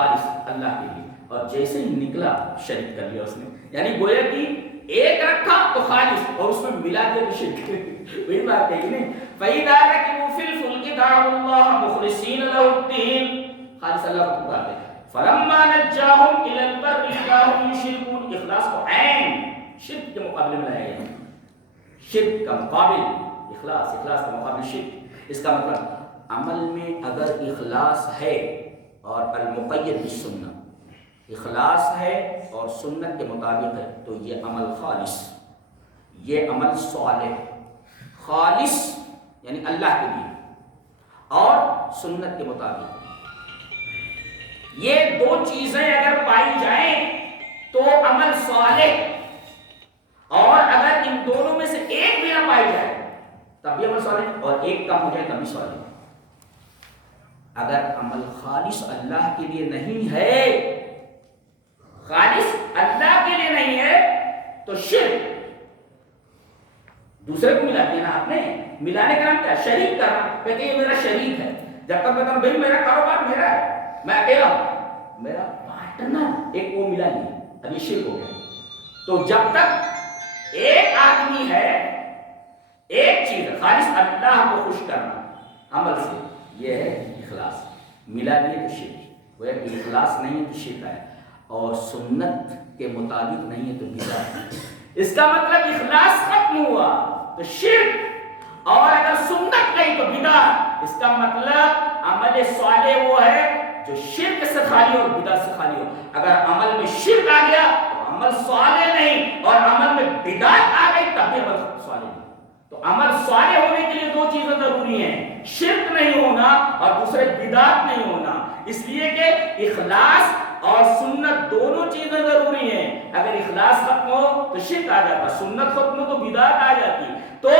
خالص اللہ کے لیے، اور جیسے ہی نکلا شرک کر لیا اس نے، یعنی گویا کہ ایک رکھا تو خالص اور اس میں ملا دیا تو شرک وہی بات ہے کہ نہیں. فَإِذَا رَكِبُوا فِي الْفُلْكِ دَعَوُا اللَّهَ مُخْلِصِينَ لَهُ الدِّينَ، خالص اللہ کو پکارتے. فَلَمَّا نَجَّاهُمْ إِلَى الْبَرِّ إِذَا هُمْ يُشْرِكُونَ، اخلاص کو عین شرک کے مقابلے میں لایا گیا. شرک کا مقابل اخلاص، اخلاص کا مقابل شرک. اس کا مطلب عمل میں اگر اخلاص ہے اور المقید بالسنہ، اخلاص ہے اور سنت کے مطابق ہے تو یہ عمل خالص، یہ عمل صالح. خالص یعنی اللہ کے لیے اور سنت کے مطابق، یہ دو چیزیں اگر پائی جائیں تو عمل صالح. اور اگر ان دونوں میں سے ایک بھی نہ پائی جائے تب بھی عمل صالح، اور ایک کم ہو جائے تب بھی صالح. اگر عمل خالص اللہ کے لیے نہیں ہے، خالص اللہ کے لیے نہیں ہے تو شرک. دوسرے کو ملا دیا نا آپ نے، ملانے کا نام کیا؟ شریک کرنا. کہتے ہیں یہ میرا شریک ہے. جب تک میں کہوں بھائی میرا کاروبار میرا ہے، میں اکیلا ہوں، میرا پارٹنر ایک وہ ملا نہیں، ابھی شرک ہو گیا. تو جب تک ایک آدمی ہے، ایک چیز ہے خالص اللہ کو خوش کرنا عمل سے، یہ ہے اخلاص. ملا دیے تو شرک. وہ اخلاص نہیں ہے تو شرک ہے، اور سنت کے مطابق نہیں ہے تو بدعت. اس کا مطلب اخلاص ختم ہوا تو شرک، اور اگر سنت گئی تو بدعت. اس کا مطلب عمل صالح وہ ہے جو شرک سے خالی اور بدعت سے خالی ہو. اگر عمل میں شرک آ گیا تو عمل صالح نہیں، اور عمل میں بدعت آ گئی تب بھی عمل صالح نہیں. تو عمل صالح ہونے کے لیے دو چیزیں ضروری ہیں، شرک نہیں ہونا اور دوسرے بدعت نہیں ہونا. اس لیے کہ اخلاص اور سنت دونوں چیزیں ضروری ہیں. اگر اخلاص ختم ہو تو شرک آ جاتا، سنت ختم ہو تو بدعت آ جاتی. تو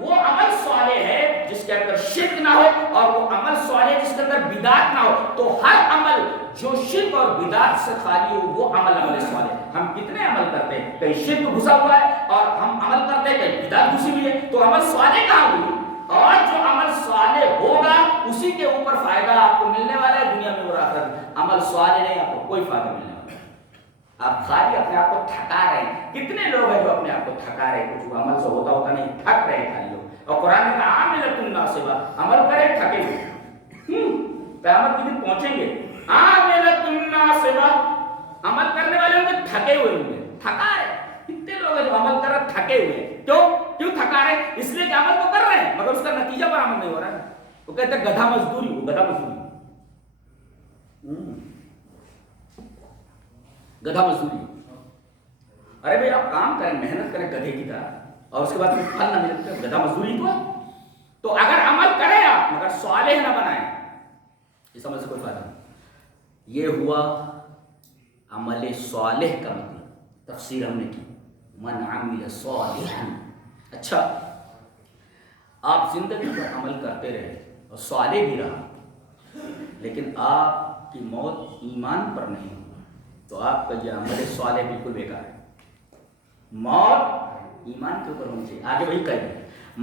وہ عمل صالح ہے جس کے اندر شرک نہ ہو، اور وہ عمل صالح جس کے اندر بدعت نہ ہو. تو ہر عمل جو شرک اور بدعت سے خالی ہو وہ عمل صالح. ہم کتنے عمل کرتے ہیں، کہیں شرک گھسا ہوا ہے اور ہم عمل کرتے ہیں کہیں بدعت گھسی ہوئی ہے، تو عمل صالح کہاں ہوئی؟ اور جو عمل صالح ہوگا اسی کے اوپر فائدہ آپ کو ملنے والا ہے دنیا میں اور آخرت میں. عمل صالح نہیں، آپ کو کوئی فائدہ ملنے والا ہے. آپ خالی اپنے آپ کو تھکا رہے ہیں. کتنے لوگ ہیں جو اپنے آپ کو تھکا رہے ہیں، کچھ عمل سے ہوتا نہیں، تھک رہے ہیں خالی لوگ. اور قرآن نے کہا عاملۃ ناصبہ، عمل کرے تھکے ہوئے. قیامت کے دن پہنچیں گے عاملۃ ناصبہ، عمل کرنے والے ہوں گے تھکے ہوئے ہوں گے. تھکا ہے کتنے لوگ ہیں جو عمل کر رہے تھکے ہوئے. کیوں تھکا رہے؟ اس لیے کہ عمل تو کر رہے ہیں مگر اس کا نتیجہ برآمد نہیں ہو رہا ہے. وہ کہتے ہیں گدھا مزدوری، وہ گدھا مزدوری، گدھا مزدوری. ارے بھائی آپ کام کریں، محنت کریں گدھے کی طرح، اور اس کے بعد پھل نہ ملے، گدھا مزدوری تو ہے. تو اگر عمل کریں آپ مگر صالح نہ بنائیں، اس عمل سے کوئی فائدہ نہیں. یہ ہوا عمل صالح کا مطلب، تفسیر ہم نے کی من عمل صالحا. اچھا، آپ زندگی پر عمل کرتے رہے اور صالح بھی رہا، لیکن آپ کی موت ایمان پر نہیں ہوئی تو آپ کا یہ عمل صالح بالکل بیکار ہے. موت ایمان کے اوپر ہونی چاہیے. آگے وہی کہیں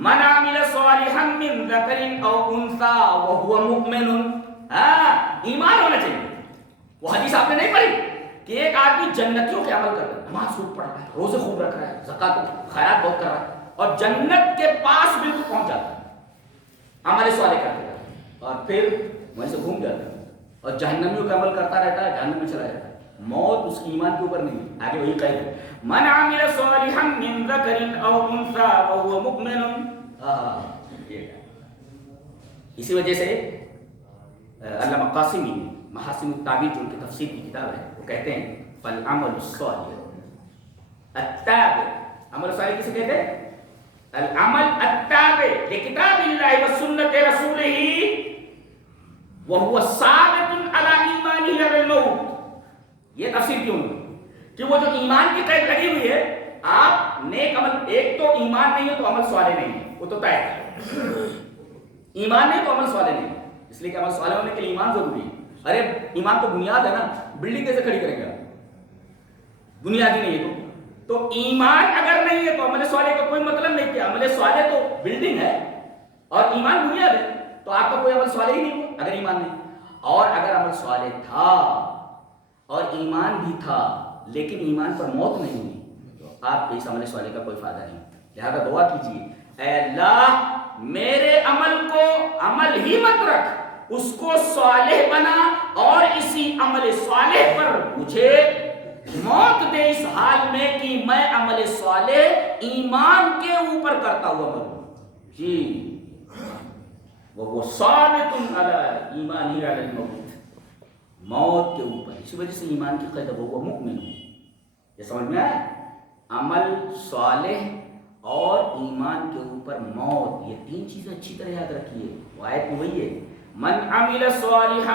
من عمل صالحا من ذکر او انثى وهو مؤمن. ایمان ہونا چاہیے. وہ حدیث آپ نے نہیں پڑھی کہ ایک آدمی جنتیوں کے عمل کر رہا ہے، نماز خوب پڑھ رہا ہے، روزے خوب رکھ رہا ہے، زکات خیرات بہت کر رہا ہے، اور جنت کے پاس بالکل پہنچ جاتا ہے عمل صالح کرتے کرتے، اور پھر وہیں سے گھوم جاتا ہے اور جہنمیوں کا عمل کرتا رہتا ہے، جہنم میں چلا جاتا ہے. موت اس کی ایمان کے اوپر نہیں. آگے وہی کہے من عمل صالحا من ذکر او انثى وهو مؤمن. اسی وجہ سے علامہ قاسمی محاسن التعبیر جو ان کی تفسیر کی کتاب ہے، وہ کہتے ہیں فالعمل الصالح التابع. عمل صالح کسے کہتے ہیں؟ العمل التابع لکتاب اللہ وسنت رسولہ وهو ثابت على ایمانہ علی الموت. یہ تفسیر کیوں کہ وہ جو ایمان کی قید لگی ہوئی ہے، آپ نیک عمل، ایک تو ایمان نہیں ہے تو عمل صالح نہیں ہے، وہ تو طے ہے. ایمان نہیں تو عمل صالح نہیں، اس لیے کہ عمل صالح ہونے کے لیے ایمان ضروری ہے. ارے ایمان تو بنیاد ہے نا، بلڈنگ کیسے کھڑی کریں گے آپ؟ بنیاد ہی نہیں ہے تو ایمان اگر نہیں ہے تو عمل صالح کا کوئی مطلب نہیں. کہ عمل صالح تو بلڈنگ ہے اور ایمان بنیاد ہے، تو آپ کا کوئی عمل صالح ہی نہیں اگر ایمان نہیں. اور اگر عمل صالح تھا اور ایمان بھی تھا لیکن ایمان پر موت نہیں ہوئی تو آپ کے اس عمل صالح کا کوئی فائدہ نہیں. لہذا دعا کیجیے اے اللہ میرے عمل کو عمل ہی مت رکھ, اس کو صالح بنا اور اسی عمل صالح پر مجھے موت دے اس حال میں کہ میں عمل صالح ایمان کے اوپر کرتا ہوا مروں. جی وہ ثابت علی ایمان ہی علی الموت, موت کے اوپر. اسی وجہ سے ایمان کی قید وہ مؤمن ہو. یہ سمجھ میں آیا؟ عمل صالح اور ایمان کے اوپر موت, یہ تین چیزیں اچھی طرح یاد رکھیے. وہ آیت میں وہی ہے من عمل صالحا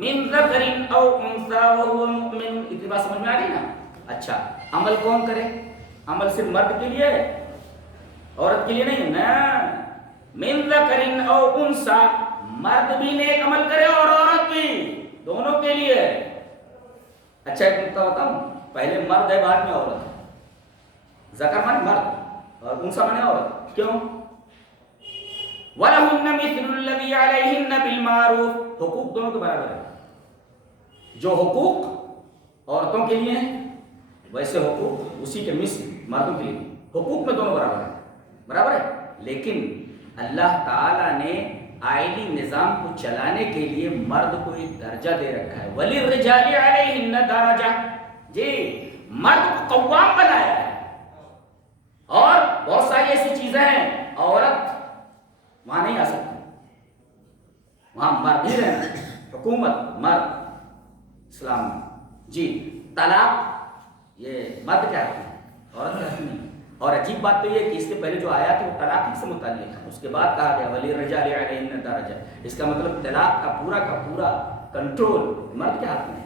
من ذکر او انثى وهو مؤمن. اتنی بات سمجھ میں آ رہی نا؟ اچھا عمل کون کرے؟ عمل صرف مرد کے لیے عورت کے لیے نہیں نا. من ذکر او انثى, مرد بھی نیک عمل کرے اور عورت بھی, دونوں کے لیے. اچھا ایک نکتہ بتاؤں, پہلے مرد ہے بعد میں عورت ہے. ذکر مانے مرد اور انثى مانے عورت. کیوں؟ وَلَهُنَّ مِثْلُ الَّذِي عَلَيْهِنَّ بِالْمَعْرُوفِ, حقوق دونوں کے برابر ہے. جو حقوق عورتوں کے لیے ہیں ویسے حقوق اسی کے مثل مردوں کے لیے. حقوق میں دونوں برابر ہیں, برابر ہے. لیکن اللہ تعالیٰ نے آئلی نظام کو چلانے کے لیے مرد کو ایک درجہ دے رکھا ہے. وَلِلرِّجَالِ عَلَيْهِنَّ دَرَجَةٌ, جی مرد کو قوام بنایا ہے. اور بہت ساری ایسی چیزیں ہیں عورت وہاں نہیں آ سکتی, وہاں مرد ہی رہنا. حکومت مرد اسلام میں. جی طلاق یہ مرد کے حق میں, عورت کے حق نہیں. اور عجیب بات تو یہ ہے کہ اس کے پہلے جو آیا تھا وہ طلاق سے متعلق ہے, اس کے بعد کہا گیا وَلِلرِّجَالِ عَلَيْهِنَّ دَرَجَةٌ. اس کا مطلب طلاق کا پورا کنٹرول مرد کے ہاتھ میں ہے.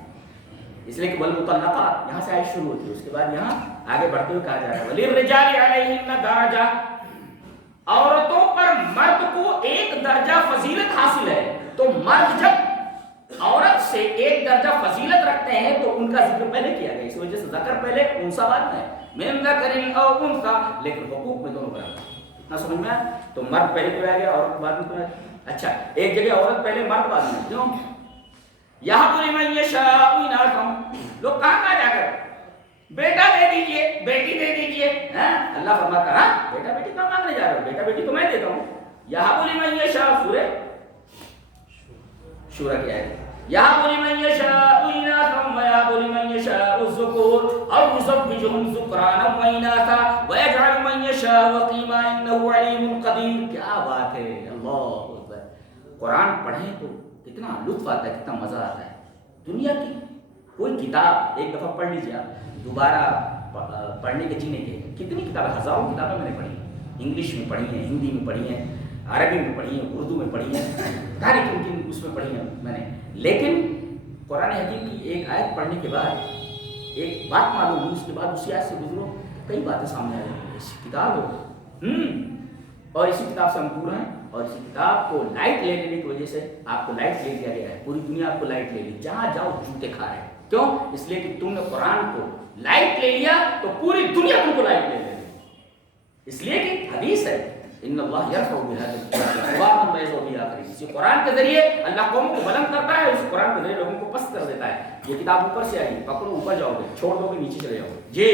اس لیے کہ وَالْمُطَلَّقَاتُ یہاں سے آیت شروع ہوتی ہے, اس کے بعد یہاں آگے بڑھتے ہوئے کہا جا رہا ہے وَلِلرِّجَالِ عَلَيْهِنَّ دَرَجَةٌ. عورتوں پر مرد کو ایک درجہ فضیلت حاصل ہے. تو مرد جب عورت سے ایک درجہ فضیلت رکھتے ہیں تو ان کا ذکر پہلے کیا گیا. اس وجہ سے ذکر پہلے انثى بعد میں, من ذکر او انثى, لیکن حقوق میں دونوں برابر. اتنا سمجھ میں آیا؟ تو مرد پہلے کیوں آ گیا, عورت بعد میں کیوں آ گیا؟ اچھا ایک جگہ عورت پہلے مرد بعد میں, کیوں؟ یہاں لمن یشاء اناثا, لوگ کہاں جا کر بیٹا دے دیجئے, بیٹی دے دیجئے. اللہ فرماتا ہے بیٹا بیٹی کہاں مانگنے جا رہے ہو, بیٹا بیٹی تو میں دیتا ہوں. یہاں لمن یشاء, سورہ شورى کی آیت, یہاں لمن یشاء اناثا ویہب لمن یشاء الذکور او یزوجہم ذکرانا واناثا ویجعل من یشاء وقیما انہ علیم قدیر. کیا بات ہے, اللہ اکبر. قرآن پڑھیں تو کتنا لطف آتا ہے, کتنا مزہ آتا ہے. دنیا کی کوئی کتاب ایک دفعہ پڑھ لیجیے آپ, دوبارہ پڑھنے کے جینے کے کتنی کتابیں, ہزاروں کتابیں میں نے پڑھی ہیں. انگلش میں پڑھی ہیں, ہندی میں پڑھی ہیں, عربی میں پڑھی ہیں, اردو میں پڑھی ہیں, ساری کن اس میں پڑھی ہیں میں نے. لیکن قرآن حکیم کی ایک آیت پڑھنے کے بعد ایک بات معلوم ہوئی, اس کے بعد اسی آیت سے گزرو کئی باتیں سامنے آ رہی ہیں. ایسی کتاب ہو اور اسی کتاب سے ہم پورا ہیں, اور اسی کتاب کو لائٹ لے لینے کی وجہ سے آپ کو لائٹ لے لیا گیا ہے. پوری دنیا آپ کو لائٹ لے لی, جہاں جاؤ جوتے کھا رہے ہیں. کیوں؟ اس لیے کہ تم نے قرآن کو لائٹ لے لیا تو پوری دنیا تم کو لائٹ لے لے. اس لیے کہ حدیث ہے ان اللہ یرفع بهذا القرآن من يشاء آخری, اسی قرآن کے ذریعے اللہ قوم کو بلند کرتا ہے, اس قرآن کے ذریعے لوگوں کو پست کر دیتا ہے. یہ کتاب اوپر سے آئی, پکڑو اوپر جاؤ گے, چھوڑ دو گے نیچے چلے جاؤ گے. جی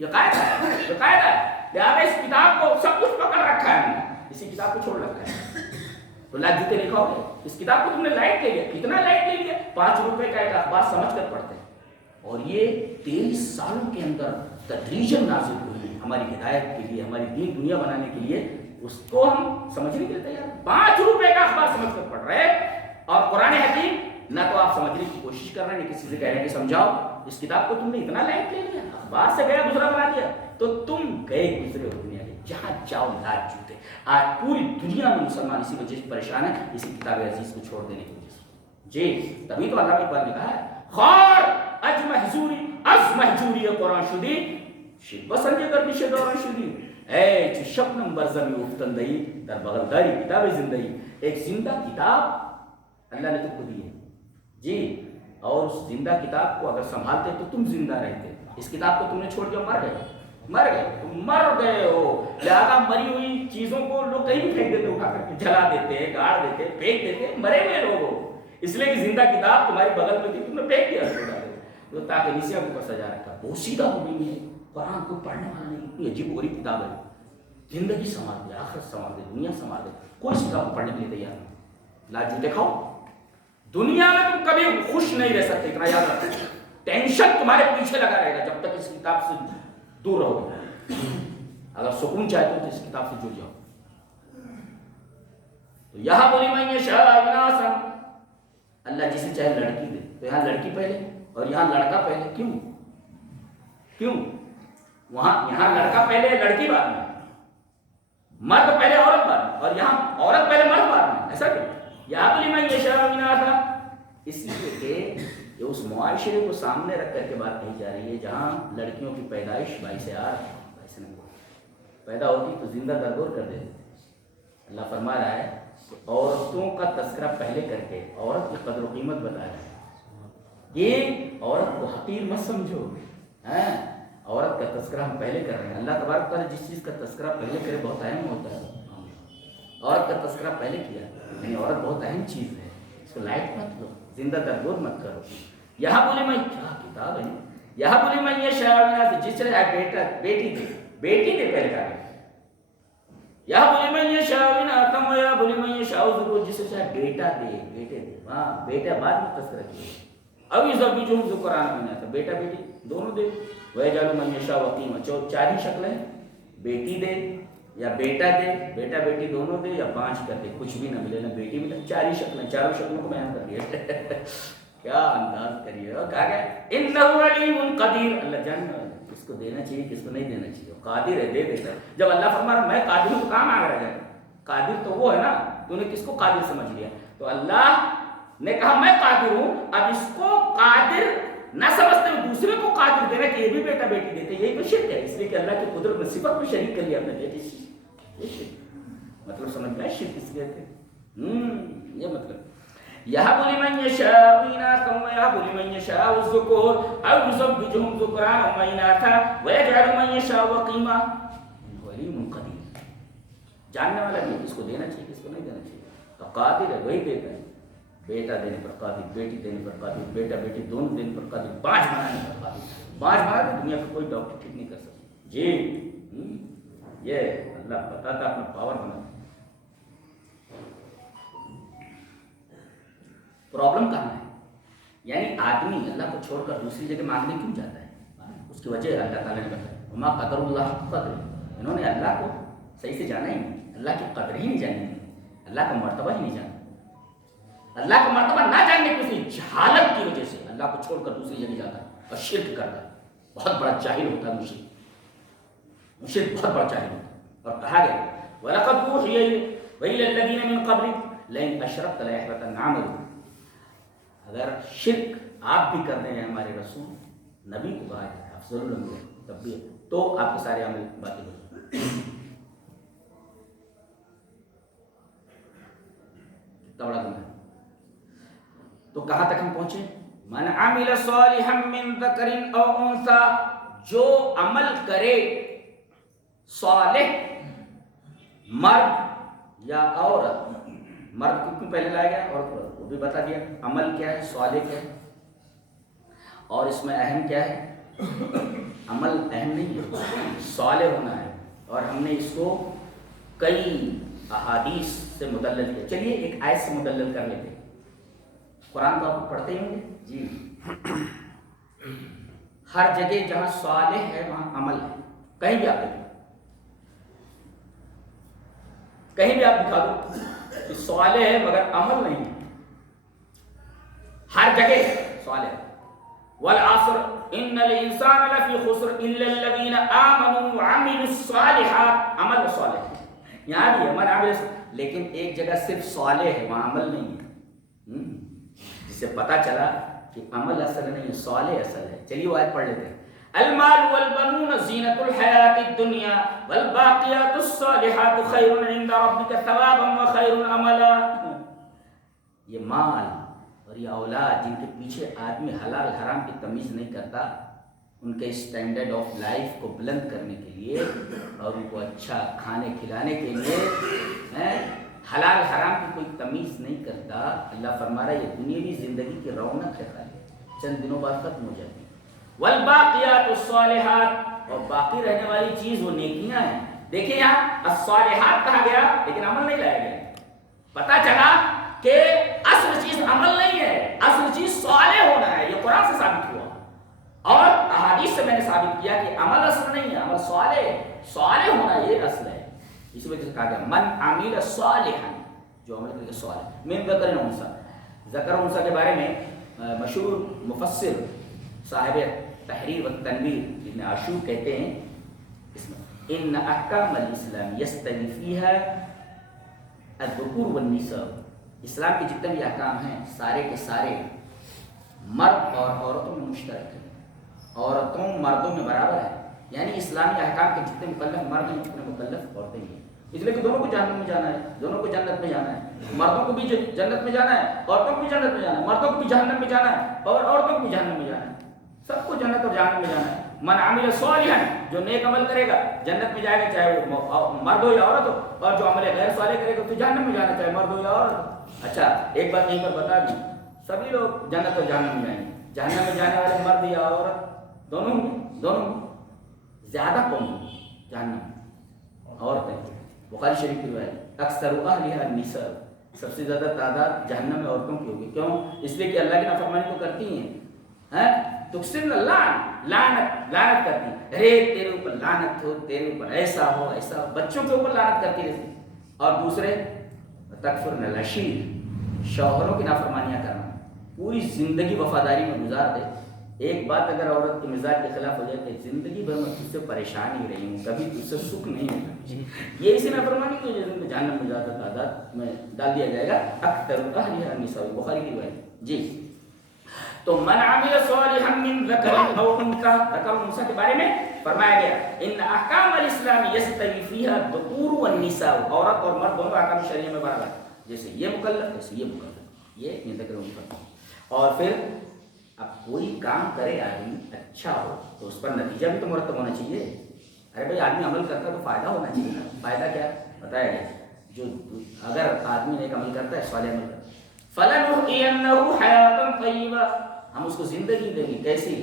یہ قاعدہ ہے, یہ قاعدہ ہے. لہٰذا اس کتاب کو سب کچھ پکڑ رکھا ہے ہم نے, اسی کتاب کو چھوڑ رکھا ہے. تو لاکھ جوتے نہیں کھاؤ گے. اس کتاب کو تم نے لائٹ لے لیا, کتنا لائٹ لے لیا, 5 روپے کا ایک اخبار سمجھ کر پڑھتے ہیں. اور یہ 23 سالوں کے اندر تدریجاً نازل ہوئی ہے ہماری ہدایت کے لیے, ہماری دین دنیا بنانے کے لیے. اس کو ہم سمجھنے کے لیے تیار, 5 روپے کا اخبار سمجھ کر پڑھ رہے ہیں. اور قرآن حکیم نہ تو آپ سمجھنے کی کوشش کر رہے ہیں, نہ کسی سے کہہ رہے ہیں کہ سمجھاؤ. اس کتاب کو تم نے اتنا لائٹ لے لیا, اخبار سے گیا دوسرا بنا دیا, تو تم گئے گزرے ہو دنیا کے, جہاں جاؤ لاج جوتے. آج پوری دنیا میں مسلمان اسی وجہ سے پریشان ہیں, اسی کتاب عزیز کو چھوڑ دینے کی وجہ سے. جی تبھی تو اللہ اقبال نے کہا ہے خار اج محضوری از محجوری قرآن شدی شد بسنجے گردش دوران شدی. اے چو شبنم برزمی افتندہی در بغلداری کتاب زندگی. ایک زندہ کتاب اللہ نے تم کو دی ہے جی, اور اس زندہ کتاب کو اگر سنبھالتے تو تم زندہ رہتے. اس کتاب کو تم نے چھوڑ دیا, مر گئے, تم مر گئے ہو. لہذا مری ہوئی چیزوں کو لوگ کہیں بھی پھینک دیتے, اٹھا کر کے جلا دیتے, گاڑ دیتے, پھینک دیتے, مرے ہوئے لوگ ہو. اس لیے کہ زندہ کتاب تمہاری بغل میں تھی، تم نے پھینک دیا اس کو ڈالے تو تاکہ نسیہ کے اوپر سجا رکھا. وہ سیدھا ہو گئی ہے. قرآن کو پڑھنے والا نہیں، اتنی عجیب و غریب کتاب ہے. زندگی سنوار دے، آخرت سنوار دے، دنیا سنوار دے. کوئی اس کتاب کو پڑھنے کے لیے تیار نہیں. لا جوتے کھاؤ. دنیا میں تم کبھی خوش نہیں رہ سکتے، اتنا یاد رکھو. ٹینشن تمہارے پیچھے لگا رہے گا جب تک اس کتاب سے دور رہو گے. اگر سکون چاہتے ہو تو اس کتاب سے جڑ جاؤ. تو یہاں بولی میں یہ اللہ جسے چاہے لڑکی دے، تو یہاں لڑکی پہلے اور یہاں لڑکا پہلے. کیوں وہاں یہاں لڑکا پہلے لڑکی بعد میں، مرد پہلے عورت بعد میں، اور یہاں عورت پہلے مرد بعد میں. ایسا کیوں؟ یہاں بولی میں یہ تھا اس لیے کہ اس معاشرے کو سامنے رکھ کر کے بات کہی جا رہی ہے جہاں لڑکیوں کی پیدائش باعث پیدا ہوتی تو زندہ درگور کر دیتے. اللہ فرما رہا ہے کہ عورتوں کا تذکرہ پہلے کر کے عورت کی قدر و قیمت بتا رہا ہے. یہ عورت کو حقیر مت سمجھو. عورت کا تذکرہ ہم پہلے کر رہے ہیں. اللہ تبارک تعالیٰ جس چیز کا تذکرہ پہلے کرے بہت اہم ہوتا ہے. عورت کا تذکرہ پہلے کیا، یعنی عورت بہت اہم چیز ہے، اس کو لائٹ مت لو، زندہ درگور مت کرو. یہاں بولے میں کیا کتاب ہے، یہاں بولے میں یہ شاعر جس طرح بیٹا بیٹی دے پہلے کا. یہاں بولے میں یہ شاعر آتم ہو، یا بولے میں یہ شاعر کو جس سے چاہے بیٹا دے، بیٹے دے. ہاں بیٹا بعد میں تذکرہ کیا. اب یہ سب جو قرآن میں آتا بیٹا بیٹی دونوں دے. وہ جالو میں یہ شاہ وقیم 4 ہی شکلیں، بیٹی دے یا بیٹا دے، بیٹا بیٹی دونوں دے یا 5 کر دے، کچھ بھی نہ ملے نہ بیٹی ملے. 4 ہی شکلیں، چاروں شکلوں کو بیان کر دیا. کیا انداز کریے. کہا گیا انہ علیم قدیر. اللہ جاننا کس کو دینا چاہیے کس کو نہیں دینا چاہیے، قادر ہے دے دیتا ہے. جب اللہ فرما رہا میں قادر ہوں تو کہاں مانگ رہا ہے؟ قادر تو وہ ہے نا، تو نے کس کو قادر سمجھ لیا؟ تو اللہ نے کہا میں قادر ہوں. اب اس کو قادر نہ سمجھتے ہوئے دوسرے کو قادر دینا کہ یہ بھی بیٹا بیٹی دیتے، یہی تو شرک ہے. اس لیے کہ اللہ کی قدرت میں صفت میں شریک کر لیا اپنے بیٹے سے. یہ شرک مطلب سمجھ میں شرک اس لیے تھے. یہ مطلب یہاں بولی من یشاء اناثا ویہاں بولی من یشاء الذکور او یزوجہم ذکرانا و اناثا ویجعل من یشاء عقیما علیم قدیر. جاننے والا بھی کس کو دینا چاہیے کس کو نہیں دینا چاہیے. تو قادر ہے وہی دیتا ہے. بیٹا دینے پر قادر، بیٹی دینے پر قادر، بیٹا بیٹی دونوں دینے پر قادر، 5 بنانے پر قادر. 5 بنا دے دنیا کو کوئی ڈاکٹر ٹھیک نہیں کر سکتا. جی یہ اللہ بتاتا اپنا پاور بنا. پرابلم کہاں ہے؟ یعنی آدمی اللہ کو چھوڑ کر دوسری جگہ مانگنے کیوں جاتا ہے؟ اس کی وجہ اللہ تعالیٰ نے بتایا وما قدر اللہ قدر. انہوں نے اللہ کو صحیح سے جانا ہی نہیں، اللہ کی قدر ہی نہیں جانی، اللہ کا مرتبہ ہی نہیں جانا. اللہ کا مرتبہ نہ جاننے کی اس جہالت کی وجہ سے اللہ کو چھوڑ کر دوسری جگہ جاتا ہے اور شرک کرتا ہے. بہت بڑا جاہل ہوتا ہے مشرک بہت بڑا جاہل ہوتا ہے. اور کہا گیا وَلَقَدْ أُوحِيَ وَإِلَى الَّذِينَ مِن قَبْلِكَ لَئِنْ أَشْرَكْتَ لَيَحْبَطَنَّ عَمَلُكَ. اگر شرک آپ بھی کرتے ہیں ہمارے رسول نبی کو کہا ہے افضل الانبیاء تب بھی تو آپ کے سارے عمل باطل ہو جائیں. کتنا بڑا گناہ. تو کہاں تک ہم پہنچے؟ من عمل صالحا من ذکر او انثى، جو عمل کرے صالح مرد یا عورت. مرد کو کیوں پہلے لایا گیا عورت کو وہ بھی بتا دیا. عمل کیا ہے، صالح کیا ہے، اور اس میں اہم کیا ہے؟ عمل اہم نہیں ہے، صالح ہونا ہے. اور ہم نے اس کو کئی احادیث سے مدلل کیا. چلیے ایک آیت سے مدلل کر لیتے. قرآن تو آپ پڑھتے ہی ہوں گے جی. ہر جگہ جہاں صالح ہے وہاں عمل ہے. کہیں بھی آپ دیکھیں، کہیں بھی آپ دکھا دو کہ صالح ہے مگر عمل نہیں ہے. ہر جگہ صالح ہے. والعصر ان الانسان لفی خسر الا الذین آمنوا وعملوا الصالحات. عمل صالح ہے یہاں بھی عمل عمل، لیکن ایک جگہ صرف صالح ہے وہاں عمل نہیں ہے. جس سے پتہ چلا کہ عمل اصل نہیں صالح اصل ہے. چلیے وہ آیت پڑھ لیتے ہیں. المال والبنون زینت الحیات الدنیا والباقیات الصالحات خیر عند ربک ثوابا وخیر عملا. یہ مال اور یہ اولاد جن کے پیچھے آدمی حلال حرام کی تمیز نہیں کرتا، ان کے اسٹینڈرڈ آف لائف کو بلند کرنے کے لیے اور ان کو اچھا کھانے کھلانے کے لیے حلال حرام کی کوئی تمیز نہیں کرتا، اللہ فرما رہا ہے یہ دنیاوی زندگی کی رونق ہے، خالی چند دنوں بعد ختم ہو جاتی ہے۔ والباقیات الصالحات، اور باقی رہنے والی چیز وہ نیکیاں ہیں۔ دیکھیں یہاں الصالحات کہا گیا لیکن عمل نہیں لایا گیا۔ پتا چلا کہ اصل چیز عمل نہیں ہے، اصل چیز صالح ہونا ہے، یہ قرآن سے ثابت ہوا اور احادیث سے میں نے ثابت کیا کہ عمل اصل نہیں ہے، عمل صالح ہونا یہ اصل ہے۔ اسی وجہ سے کہا گیا من عمل صالحا، جو عمل کرے صالح من ذکر و انثی۔ ذکر و انثی کے بارے میں مشہور مفسر صاحب تحریر و تنویر ابن عاشور کہتے ہیں اس میں ان احکام الاسلام یستوی فیہا الذکور والنساء، اسلام کے جتنے بھی احکام ہیں سارے کے سارے مرد اور عورتوں میں مشترک ہیں، عورتوں مردوں میں برابر ہے، یعنی اسلامی احکام کے جتنے مکلف مرد ہیں اتنے مکلف عورتیں ہیں، اس لیے کہ دونوں کو جہنم میں جانا ہے، دونوں کو جنت میں جانا ہے، مردوں کو بھی جنت میں جانا ہے، عورتوں کو بھی جنت میں جانا ہے، مردوں کو بھی جہنم میں جانا ہے اور عورتوں کو بھی جہنم میں جانا ہے، سب کو جنت اور جہنم میں جانا ہے۔ من عمل صالحا، جو نیک عمل کرے گا جنت میں جائے گا چاہے وہ مرد ہو یا عورت ہو، اور جو عمل غیر صالح کرے گا تو جہنم میں جانا چاہے مرد ہو یا عورت ہو۔ اچھا ایک بات یہیں پر بتا دوں، سبھی لوگ جنت اور جہنم میں جائیں گے، جہنم میں جانے والے مرد یا عورت دونوں زیادہ کون ہیں جہنم؟ عورتیں۔ بخاری شریف کی روایت اکثر اہلھا النساء، سب سے زیادہ تعداد جہنم میں عورتوں کی ہوگی، کیوں؟ اس لیے کہ اللہ کی نافرمانی تو کرتی ہیں، تقسم لعنت کرتی ہیں، ارے تیرے اوپر لعنت ہو، تیرے اوپر ایسا ہو، بچوں کے اوپر لعنت کرتی رہتی، اور دوسرے تکفرن العشیر، شوہروں کی نافرمانیاں کرنا، پوری زندگی وفاداری میں گزار دے، ایک بات اگر عورت کے مزاج کے خلاف ہو جائے تو زندگی بھر میں تجھ سے پریشان ہی رہی ہوں، کبھی تجھ سے سکھ نہیں ہوگا، یہ اسی نافرمانی کی وجہ سے جہنم میں زیادہ تعداد میں ڈال دیا جائے گا۔ اکثر اہلھا النساء، بخاری کی روایت۔ جی تو من عمل صالحا من ذکر او انثی، ذکر و انثی کے بارے میں فرمایا گیا ان احکام الاسلام یستوی فیہا الذکور والنساء، عورت اور مرد دونوں احکام شریعہ میں برابر، جیسے یہ مکلف ویسے یہ مکلف، یہ ذکر و انثی۔ اور پھر اب کوئی کام کرے آدمی اچھا ہو تو اس پر نتیجہ بھی تو مرتب ہونا چاہیے، ارے بھائی آدمی عمل کرتا ہے تو فائدہ ہونا چاہیے نا، فائدہ کیا بتایا گیا؟ جو اگر آدمی نیک عمل کرتا ہے، صالح عمل کرتا ہے، فَلَنُحْيِيَنَّهُ حَيَاةً طَيِّبَةً، ہم اس کو زندگی دیں گے، کیسی؟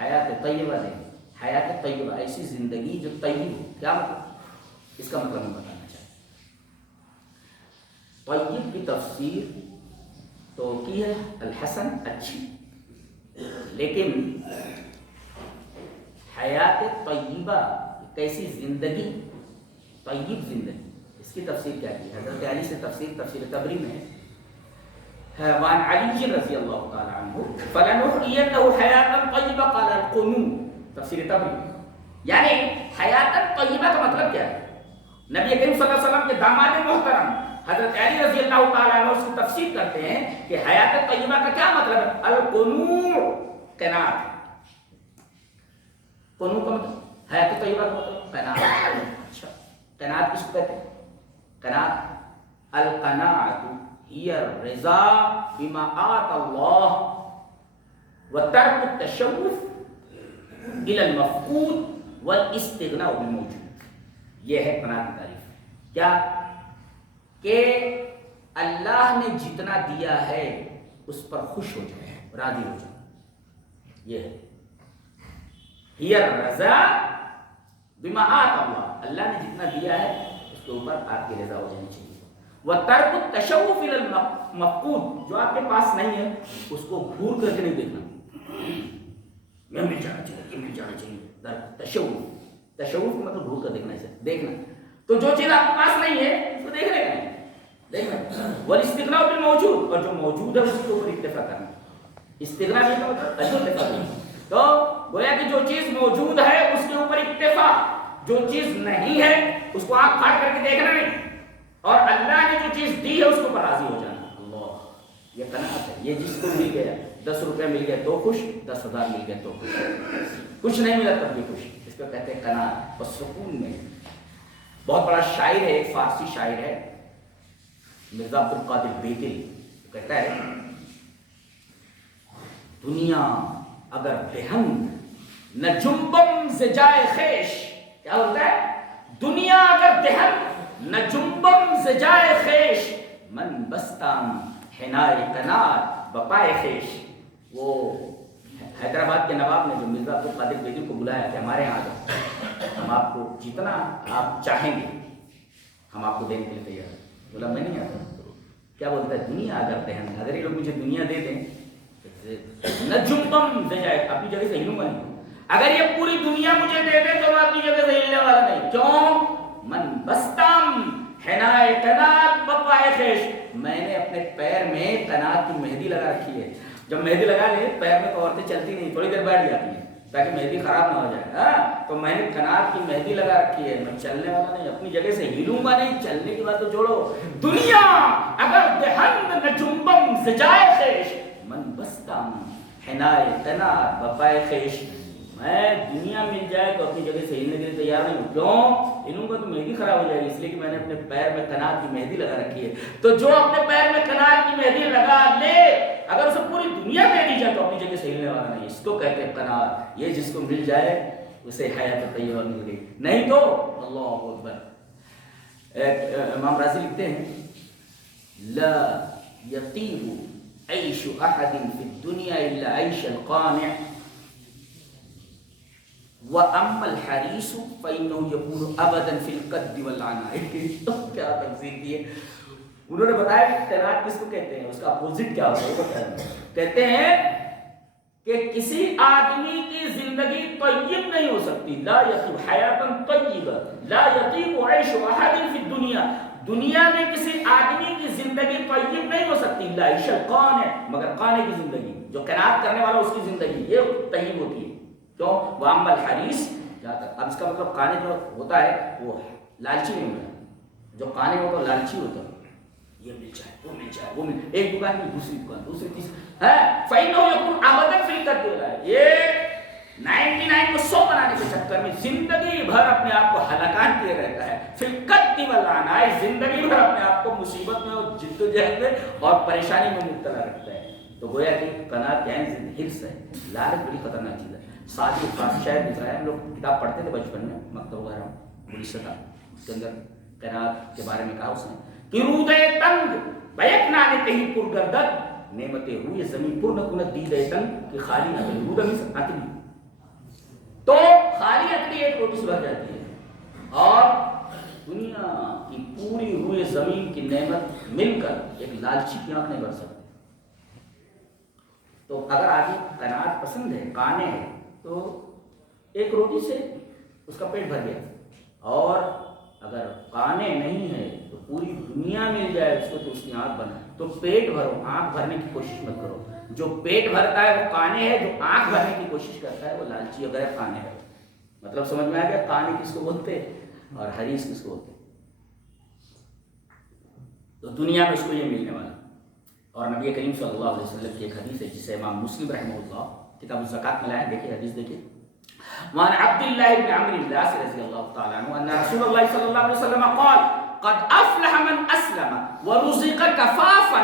حیات طیبہ دیں گے، حیات طیبہ، ایسی زندگی جو طیب ہو۔ کیا مطلب؟ اس کا مطلب ہم بتانا چاہتے ہیں۔ طیب کی تفسیر تو کی ہے الحسن، اچھی، لیکن حیات طیبہ کیسی زندگی، طیب زندگی، اس کی تفسیر کیا کی؟ حضرت علی سے تفسیر تبری میں ہے، وعن علی رضی اللہ تعالی عنہ فَلَنُحْيِيَنَّهُ حَيَاةً طَيِّبَةً قال القنوت، تفسیر تبری، یعنی حیات طیبہ کا مطلب کیا ہے؟ نبی کریم صلی اللہ علیہ وسلم کے داماد محترم حضرت علی رضی اللہ تعالی عنہ اس کی تفسیر کرتے ہیں کہ حیات طیبہ کا کیا مطلب ہے؟ القنوت، قناعت۔ قنوت کا مطلب، حیات طیبہ کا مطلب قناعت۔ اچھا قناعت کس کو کہتے ہیں؟ قناعت، القناعت هي الرضا بما آتى الله وترك التشوف إلى المفقود والاستغناء بالموجود، یہ ہے قناعت کی تعریف۔ کیا کہ اللہ نے جتنا دیا ہے اس پر خوش ہو جائے، راضی ہو جائے، یہ ہے هي الرضا بما آتى الله، اللہ نے جتنا دیا ہے اس کے اوپر آپ کی رضا ہو جانی چاہیے۔ وَتَرْكُ التَّشَوُّفِ إِلَى الْمَفْقُودِ، جو آپ کے پاس نہیں ہے اس کو گھور کر کے نہیں دیکھنا، میں مل جانا چاہیے، یہ مل جانا چاہیے، تشوف، تشوف کا مطلب گھور کر دیکھنا ہے، دیکھنا، تو جو چیز آپ کے پاس نہیں ہے اس کو دیکھ رہے ہیں، دیکھنا۔ والاستغناء بالموجود، اور جو موجود ہے اس کے اوپر اکتفا کرنا، استغناء نہیں کا مطلب اکتفا کرنا، تو گویا کہ جو چیز موجود ہے اس کے اوپر اکتفا، جو چیز نہیں ہے اس کو آپ پھاڑ کر کے دیکھنا نہیں، اور اللہ نے جو چیز دی ہے اس کو پر راضی ہو جانا۔ اللہ، یہ قناعت ہے۔ یہ جس کو مل گیا 10 روپے مل گئے تو خوش، 10,000 مل گئے تو خوش، کچھ نہیں ملا تب بھی خوش، اس کو کہتے ہیں قناعت اور سکون میں۔ بہت بڑا شاعر ہے، ایک فارسی شاعر ہے مرزا عبد القادر بیکری، کہتا ہے دنیا اگر دہن نہ جنبم سے جائے خیش، کیا ہوتا ہے؟ دنیا اگر دہن نہ جنبم زجائے خیش من بستام حنائے قنات بپائے خیش. وہ حیدرآباد کے نواب نے جو مرزا عبد القادر بیدی کو بلایا کہ ہمارے یہاں آ جاؤ، ہم آپ کو جتنا آپ چاہیں گے ہم آپ کو دینے کے لیے تیار ہیں. بولا میں نہیں آتا. کیا بولتا ہے؟ دنیا آ کرتے ہیں. اگر یہ لوگ مجھے دنیا دے دیں نہ جنبم دے جائے، اپنی جگہ سے ہلوں گا نہیں. اگر یہ پوری دنیا مجھے دے دے تو میں اپنی جگہ سے ہلنے والا نہیں. کیوں؟ من بستم حنائے قنات بپائے خیش. میں نے اپنے پیر میں قنات کی مہندی لگا رکھی ہے. جب مہندی لگا لے پیر میں تو عورتیں چلتی نہیں، تھوڑی دیر بیٹھ جاتی ہیں تاکہ مہندی خراب نہ ہو جائے. تو میں نے قنات کی مہندی لگا رکھی ہے. میں چلنے والا نہیں، اپنی جگہ سے ہلوں گا نہیں. چلنے کی بات تو چھوڑو، دنیا اگر دہند نہ جنبم زجائے خیش من بستم حنائے قنات بپائے خیش. میں دنیا مل جائے تو اپنی جگہ سے ہلنے کے لیے تیار نہیں ہوں. کیوں؟ ہلوں گا تو مہندی خراب ہو جائے گی، اس لیے کہ میں نے اپنے پیر میں قنات کی مہندی لگا رکھی ہے. تو جو اپنے پیر میں قنات کی مہندی لگا لے، اگر اسے پوری دنیا دے دی جائے تو اپنی جگہ سے ہلنے والا نہیں. اس کو کہتے ہیں قنات. یہ جس کو مل جائے اسے حیات طیبہ مل گئی، نہیں تو اللہ اکبر. امام راضی لکھتے ہیں لا یطیب عیش احد فی الدنیا الا عیش القانع وَأَمَّا الْحَرِيصُ فَإِنَّهُ يَكُونُ أَبَدًا فِي الْقَدِّ وَالْعَنَاءِ. تو کیا تفسیر دی ہے انہوں نے. بتایا کہ قناعت کس کو کہتے ہیں، اس کا اپوزٹ کیا ہوتا ہے. کہتے ہیں کہ کسی آدمی کی زندگی طیب نہیں ہو سکتی. لا یطیب حیاتاً طیبہ لا یطیب عیش احد فی الدنیا. دنیا میں کسی آدمی کی زندگی طیب نہیں ہو سکتی. لا عیش القانع، مگر قانع کی زندگی، جو قناعت کرنے والا اس کی زندگی یہ طیب ہوتی ہے. کیوں؟ وَأَمَّا الْحَرِيصُ. اب اس کا مطلب قانع جو ہوتا ہے وہ لالچی نہیں ہوتا. جو قانع ہوتا ہے لالچی ہوتا ہے. یہ مل جائے وہ مل جائے وہ مل، ایک دکان کی دوسری دکان دوسری تیسری ہے. فَإِنَّهُ يَكُونُ أَبَدًا فِي الْقَدِّ. یہ 99 کو 100 بنانے کے چکر میں زندگی بھر اپنے آپ کو ہلاکان کیے رہتا ہے. فِي الْقَدِّ وَالْعَنَاءِ. زندگی بھر اپنے آپ کو مصیبت میں اور جدوجہد میں اور پریشانی میں مبتلا رکھتا ہے. تو گویا کہ قناعت کیا ہے؟ حرص ہے. لالچ بڑی خطرناک چیز ہے. ساتھ ہی فارسی شاعر لکھ رہا ہے، ہم لوگ کتاب پڑھتے تھے بچپن میں مکتب وغیرہ میں، اس کے اندر قناعت کے بارے میں کہا اس نے کہ رودے تنگ بیک نانے کہیں پر گردد نعمتیں ہوئی زمین پر نہ کند دیدے تنگ کہ خالی نہ کہیں رودہ میں اتلی. تو خالی اتلی ایک روٹی سے بھر جاتی ہے اور دنیا کی پوری روئے زمین کی نعمت مل کر ایک لالچی کی آنکھ نہیں بھر سکتی. تو اگر آدمی قناعت پسند ہے، قانع ہے، تو ایک روٹی سے اس کا پیٹ بھر گیا. اور اگر قانع نہیں ہے تو پوری دنیا مل جائے اس کو تو اس کی آنکھ بنا. تو پیٹ بھرو، آنکھ بھرنے کی کوشش مت کرو. جو پیٹ بھرتا ہے وہ قانع ہے، جو آنکھ بھرنے کی کوشش کرتا ہے وہ لالچی اگر قانع ہے. مطلب سمجھ میں آ گیا قانع کس کو بولتے اور حریص کس کو بولتے. تو دنیا میں اس کو یہ ملنے والا. اور نبی کریم صلی اللہ علیہ وسلم کی ایک حدیث ہے جسے امام مسلم رحمہ اللہ کتاب الزکات میں لایا. دیکھیے حدیث دیکھیے. وعن عبد الله بن عمرو العاص رضي الله تعالى عنه ان رسول الله صلى الله عليه وسلم قال قد افلح من اسلم ورزق كفافا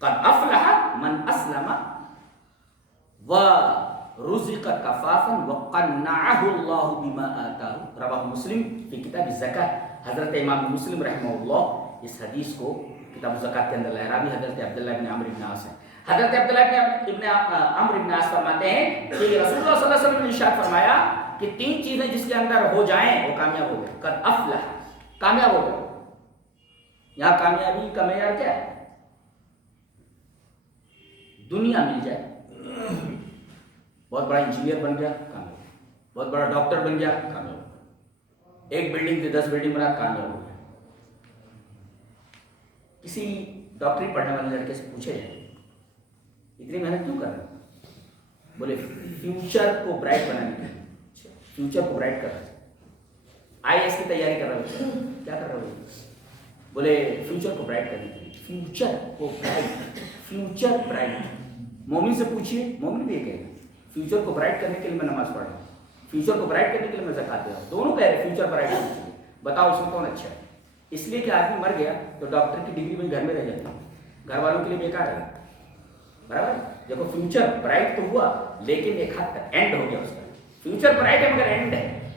قد افلح من اسلم ورزق كفافا وقنعه الله بما آتاه. رواه مسلم في کتاب الزکات. حضرت امام مسلم رحمہ اللہ اس حدیث کو کتاب الزکات کے اندر لائے. راوی حضرت عبداللہ بن عمرو بن عاص ہے. حضرت عبداللہ ابن عمرو بن عاص فرماتے ہیں کہ رسول اللہ صلی اللہ علیہ وسلم نے ارشاد فرمایا کہ 3 چیزیں جس کے اندر ہو جائیں وہ کامیاب ہو گئے. قد افلح، کامیاب ہو گئے. یہاں کامیابی کا معیار کیا ہے؟ دنیا مل جائے، بہت بڑا انجینئر بن گیا کامیاب، بہت بڑا ڈاکٹر بن گیا کامیاب، ایک بلڈنگ سے 10 بلڈنگ بنا کامیاب ہو گیا. کسی ڈاکٹری پڑھنے والے لڑکے سے پوچھے جائے اتنی محنت کیوں کر رہے ہیں؟ بولے فیوچر کو برائٹ بنانے کے لیے. فیوچر کو برائٹ کر رہے ہیں، IAS کی تیاری کر رہے ہیں. کیا کر رہے ہو؟ بولے فیوچر کو برائٹ کرنے کے لیے. فیوچر کو برائٹ، فیوچر برائٹ. مومن سے پوچھیے، مومن بھی یہ کہے گا فیوچر کو برائٹ کرنے کے لیے میں نماز پڑھ رہا ہوں، فیوچر کو برائٹ کرنے کے لیے میں زکات دے رہا ہوں. دونوں کہہ رہے ہیں فیوچر برائٹ کرنے کے لیے. بتاؤ اس میں کون اچھا ہے؟ اس لیے کہ آدمی مر گیا تو ڈاکٹر کی ڈگری میں گھر میں رہ جاتی ہے، گھر والوں کے لیے بیکار ہے. برابر. دیکھو فیوچر برائٹ تو ہوا لیکن ایک حد تک اینڈ ہو گیا اس کا. فیوچر برائٹ ہے مگر اینڈ ہے.